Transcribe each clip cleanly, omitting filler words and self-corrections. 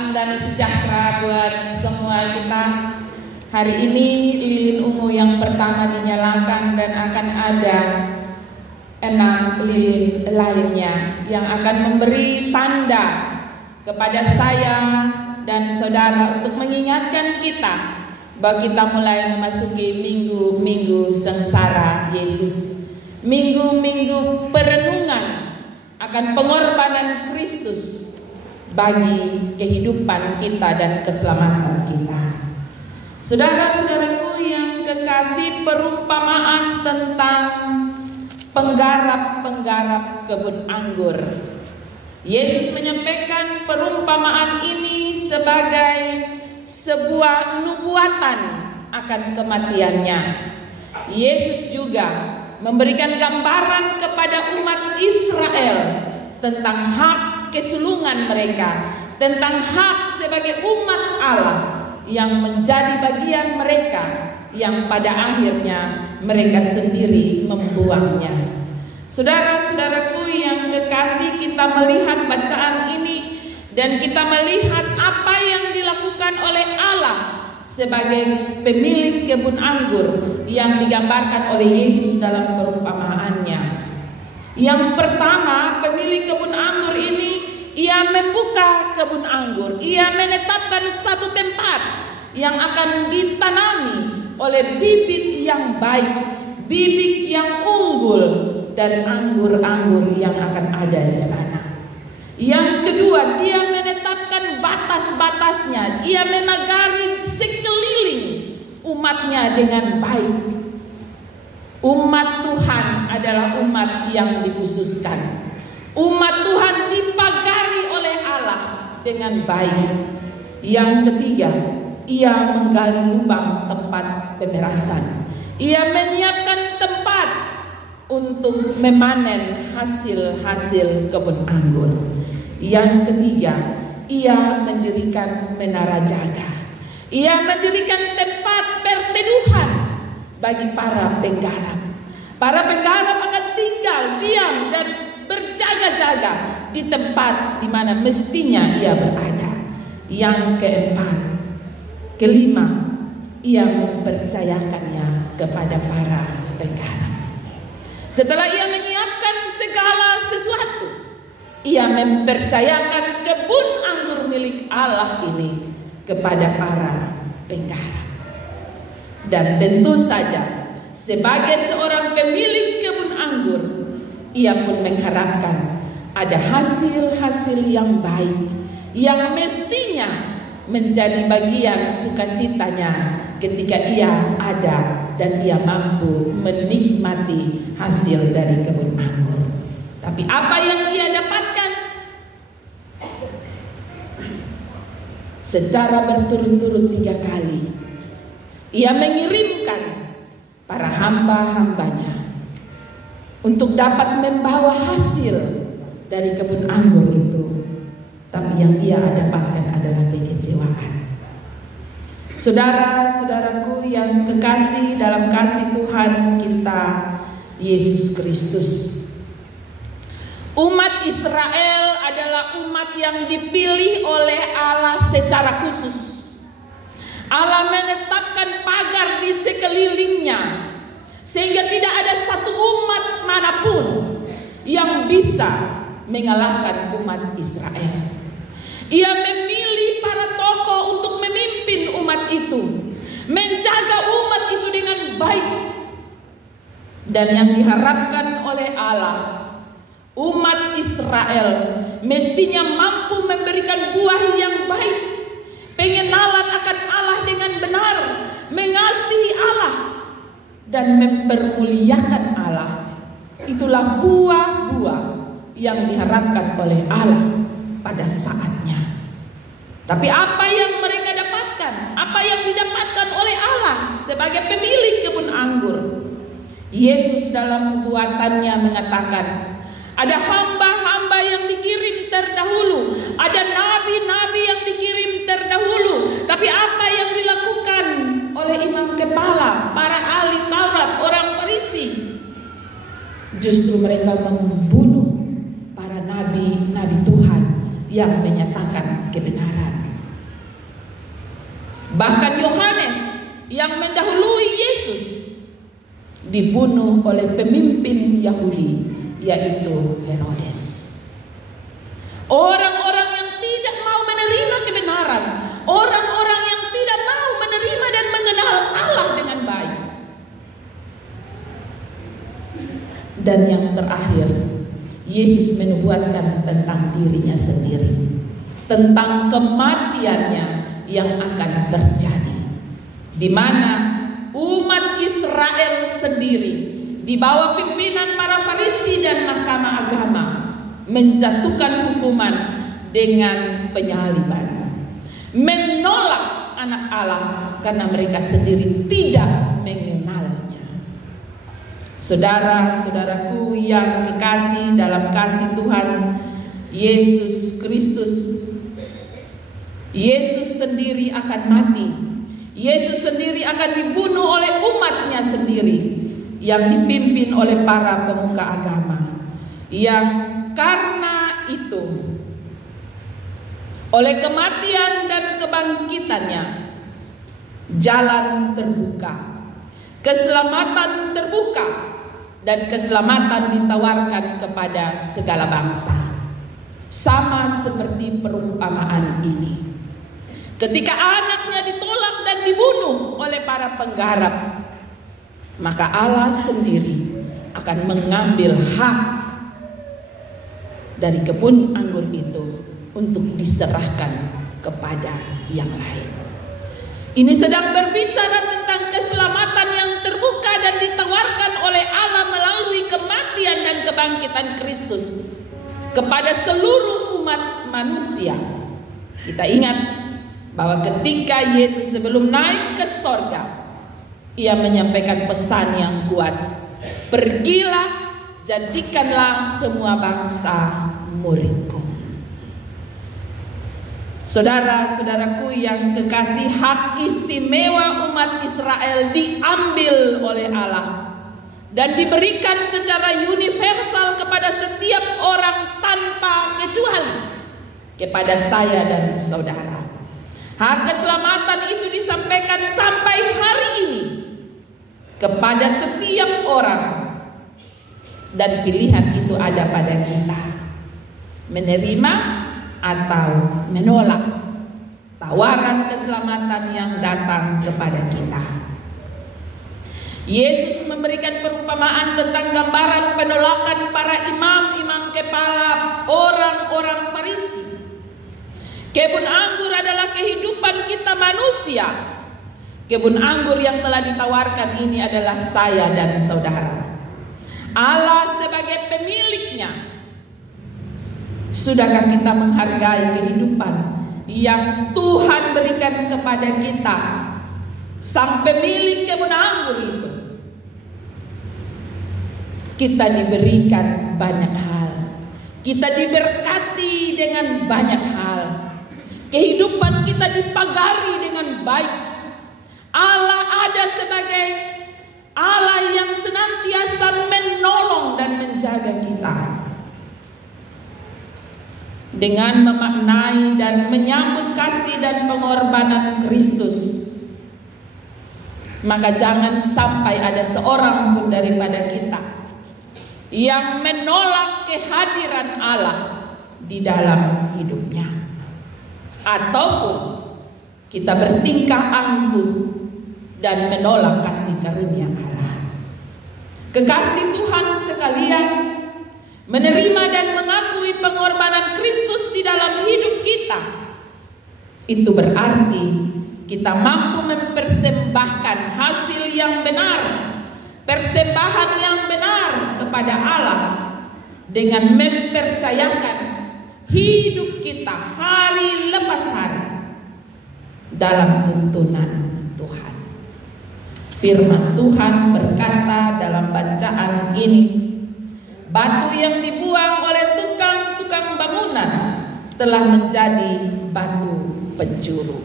Salam damai sejahtera buat semua kita. Hari ini lilin ungu yang pertama dinyalakan dan akan ada 6 lilin lainnya yang akan memberi tanda kepada saya dan saudara untuk mengingatkan kita bahwa kita mulai memasuki minggu-minggu sengsara Yesus, minggu-minggu perenungan akan pengorbanan Kristus bagi kehidupan kita dan keselamatan kita. Saudara-saudaraku yang kekasih, perumpamaan tentang penggarap-penggarap kebun anggur. Yesus menyampaikan perumpamaan ini sebagai sebuah nubuatan akan kematiannya. Yesus juga memberikan gambaran kepada umat Israel tentang hak kesulungan mereka, tentang hak sebagai umat Allah yang menjadi bagian mereka, yang pada akhirnya mereka sendiri membuangnya. Saudara-saudaraku yang kekasih, kita melihat bacaan ini dan kita melihat apa yang dilakukan oleh Allah sebagai pemilik kebun anggur yang digambarkan oleh Yesus dalam perumpamaannya. Yang pertama, pemilik kebun anggur ini, ia membuka kebun anggur, ia menetapkan satu tempat yang akan ditanami oleh bibit yang baik, bibit yang unggul, dan anggur-anggur yang akan ada di sana. Yang kedua, dia menetapkan batas-batasnya, ia memagari sekeliling umatnya dengan baik. Umat Tuhan adalah umat yang dikhususkan. Umat Tuhan dipagari oleh Allah dengan baik. Yang ketiga, ia menggali lubang tempat pemerasan. Ia menyiapkan tempat untuk memanen hasil-hasil kebun anggur. Yang ketiga, ia mendirikan menara jaga. Ia mendirikan tempat perteduhan bagi para penggarap. Para penggarap akan tinggal diam dan berjaga-jaga di tempat di mana mestinya ia berada. Yang keempat, kelima, ia mempercayakannya kepada para penggarap. Setelah ia menyiapkan segala sesuatu, ia mempercayakan kebun anggur milik Allah ini kepada para penggarap. Dan tentu saja sebagai seorang pemilik kebun anggur, ia pun mengharapkan ada hasil-hasil yang baik yang mestinya menjadi bagian sukacitanya ketika ia ada dan ia mampu menikmati hasil dari kebun anggur. Tapi apa yang ia dapatkan? Secara berturut-turut 3 kali ia mengirimkan para hamba-hambanya untuk dapat membawa hasil dari kebun anggur itu. Tapi yang ia dapatkan adalah kekecewaan. Saudara-saudaraku yang kekasih dalam kasih Tuhan kita Yesus Kristus, umat Israel adalah umat yang dipilih oleh Allah secara khusus. Allah menetapkan pagar di sekelilingnya sehingga tidak ada satu umat manapun yang bisa mengalahkan umat Israel. Ia memilih para tokoh untuk memimpin umat itu, menjaga umat itu dengan baik. Dan yang diharapkan oleh Allah, umat Israel mestinya mampu memberikan buah yang baik, pengenalan akan Allah dengan benar, mengasihi Allah dan mempermuliakan Allah. Itulah buah-buah yang diharapkan oleh Allah pada saatnya. Tapi apa yang mereka dapatkan? Apa yang didapatkan oleh Allah sebagai pemilik kebun anggur? Yesus dalam nubuatannya mengatakan, ada hamba-hamba yang dikirim terdahulu, ada nabi-nabi yang dikirim terdahulu. Tapi apa yang dilakukan oleh imam kepala, para ahli Taurat, orang Farisi? Justru mereka membunuh para nabi-nabi Tuhan yang menyatakan kebenaran. Bahkan Yohanes yang mendahului Yesus dibunuh oleh pemimpin Yahudi, yaitu Herodes. Orang-orang yang tidak mau menerima kebenaran, orang-orang yang tidak mau menerima dan mengenal Allah dengan baik. Dan yang terakhir, Yesus menubuatkan tentang dirinya sendiri, tentang kematiannya yang akan terjadi, di mana umat Israel sendiri di bawah pimpinan para Farisi dan mahkamah agama menjatuhkan hukuman dengan penyaliban, menolak anak Allah karena mereka sendiri tidak mengenalnya. Saudara-saudaraku yang kekasih dalam kasih Tuhan Yesus Kristus, Yesus sendiri akan mati. Yesus sendiri akan dibunuh oleh umatnya sendiri yang dipimpin oleh para pemuka agama, yang karena itu oleh kematian dan kebangkitannya jalan terbuka, keselamatan terbuka, dan keselamatan ditawarkan kepada segala bangsa. Sama seperti perumpamaan ini, ketika anaknya ditolak dan dibunuh oleh para penggarap, maka Allah sendiri akan mengambil hak dari kebun anggur itu untuk diserahkan kepada yang lain. Ini sedang berbicara tentang keselamatan yang terbuka dan ditawarkan oleh Allah melalui kematian dan kebangkitan Kristus kepada seluruh umat manusia. Kita ingat bahwa ketika Yesus sebelum naik ke sorga, Ia menyampaikan pesan yang kuat, pergilah, jadikanlah semua bangsa muridku. Saudara-saudaraku yang kekasih, hak istimewa umat Israel diambil oleh Allah dan diberikan secara universal kepada setiap orang tanpa kecuali, kepada saya dan saudara. Hak keselamatan itu disampaikan sampai hari ini kepada setiap orang, dan pilihan itu ada pada kita, menerima atau menolak tawaran keselamatan yang datang kepada kita. Yesus memberikan perumpamaan tentang gambaran penolakan para imam-imam kepala, orang-orang Farisi. Kebun anggur adalah kehidupan kita manusia. Kebun anggur yang telah ditawarkan ini adalah saya dan saudara. Allah sebagai pemiliknya. Sudahkah kita menghargai kehidupan yang Tuhan berikan kepada kita, sang pemilik kebun anggur itu? Kita diberikan banyak hal, kita diberkati dengan banyak hal, kehidupan kita dipagari dengan baik. Allah ada sebagai Allah yang senantiasa menolong dan menjaga kita. Dengan memaknai dan menyambut kasih dan pengorbanan Kristus, maka jangan sampai ada seorang pun daripada kita yang menolak kehadiran Allah di dalam hidupnya, ataupun kita bertingkah angkuh dan menolak kasih karunia Allah. Kekasih Tuhan sekalian, menerima dan mengakui pengorbanan Kristus di dalam hidup kita, itu berarti kita mampu mempersembahkan hasil yang benar, persembahan yang benar kepada Allah, dengan mempercayakan hidup kita hari lepas hari dalam tuntunan Tuhan. Firman Tuhan berkata dalam bacaan ini, batu yang dibuang oleh tukang-tukang bangunan telah menjadi batu penjuru.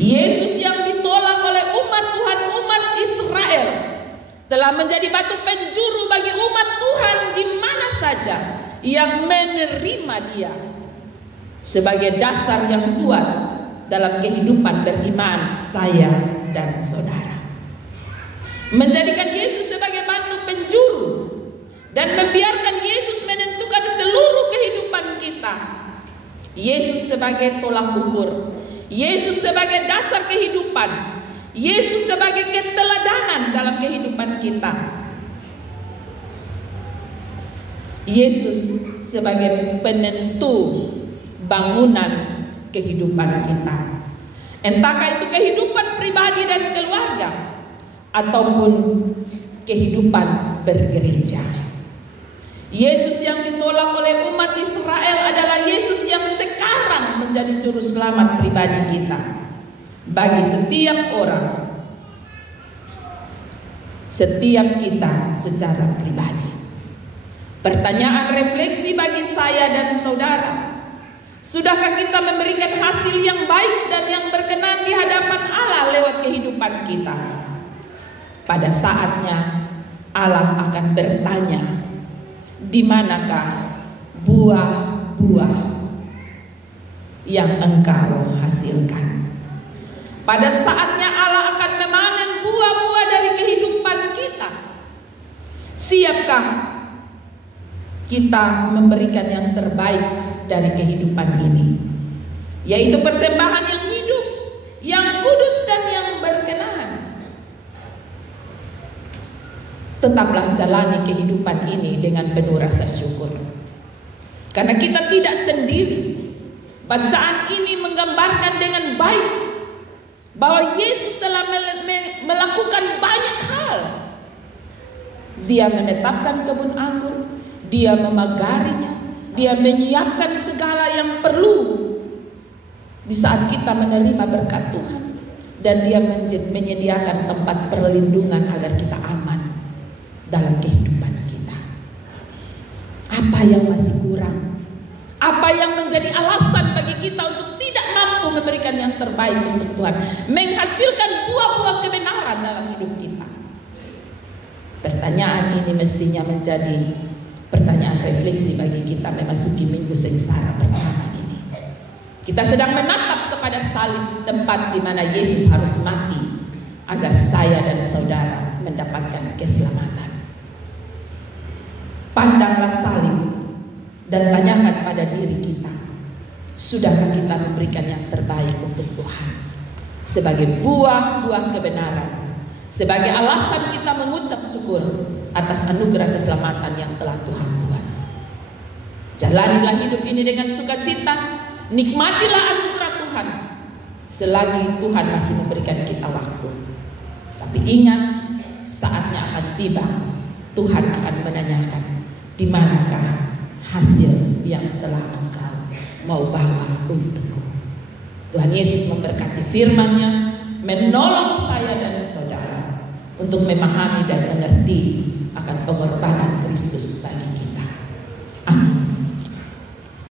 Yesus yang ditolak oleh umat Tuhan, umat Israel, telah menjadi batu penjuru bagi umat Tuhan di mana saja yang menerima Dia sebagai dasar yang kuat dalam kehidupan beriman saya dan saudara. Menjadikan Yesus sebagai batu penjuru dan membiarkan Yesus menentukan seluruh kehidupan kita. Yesus sebagai tolak ukur, Yesus sebagai dasar kehidupan, Yesus sebagai keteladanan dalam kehidupan kita, Yesus sebagai penentu bangunan kehidupan kita. Entahkah itu kehidupan pribadi dan keluarga ataupun kehidupan bergereja. Yesus yang ditolak oleh umat Israel adalah Yesus yang sekarang menjadi juru selamat pribadi kita. Bagi setiap orang, setiap kita secara pribadi. Pertanyaan refleksi bagi saya dan saudara, sudahkah kita memberikan hasil yang baik dan yang berkenan di hadapan Allah lewat kehidupan kita? Pada saatnya Allah akan bertanya, di manakah buah-buah yang engkau hasilkan? Pada saatnya Allah akan memanen buah-buah dari kehidupan kita. Siapkah kita memberikan yang terbaik dari kehidupan ini, yaitu persembahan yang hidup, yang kudus dan yang berkenan? Tetaplah jalani kehidupan ini dengan penuh rasa syukur, karena kita tidak sendiri. Bacaan ini menggambarkan dengan baik bahwa Yesus telah melakukan banyak hal. Dia menetapkan kebun anggur, Dia memagarinya, Dia menyiapkan segala yang perlu di saat kita menerima berkat Tuhan, dan Dia menyediakan tempat perlindungan agar kita aman dalam kehidupan kita. Apa yang masih kurang? Apa yang menjadi alasan bagi kita untuk tidak mampu memberikan yang terbaik untuk Tuhan, menghasilkan buah-buah kebenaran dalam hidup kita? Pertanyaan ini mestinya menjadi pertanyaan refleksi bagi kita memasuki minggu sengsara pertama ini. Kita sedang menatap kepada salib, tempat di mana Yesus harus mati agar saya dan saudara mendapatkan keselamatan. Pandanglah salib dan tanyakan pada diri kita, sudahkah kita memberikan yang terbaik untuk Tuhan sebagai buah-buah kebenaran, sebagai alasan kita mengucap syukur atas anugerah keselamatan yang telah Tuhan buat. Jalanilah hidup ini dengan sukacita, nikmatilah anugerah Tuhan selagi Tuhan masih memberikan kita waktu. Tapi ingat, saatnya akan tiba, Tuhan akan menanyakan, di manakah hasil yang telah engkau mau bawa untukku? Tuhan Yesus memberkati firman-Nya, menolong saya dan saudara untuk memahami dan mengerti akan pengorbanan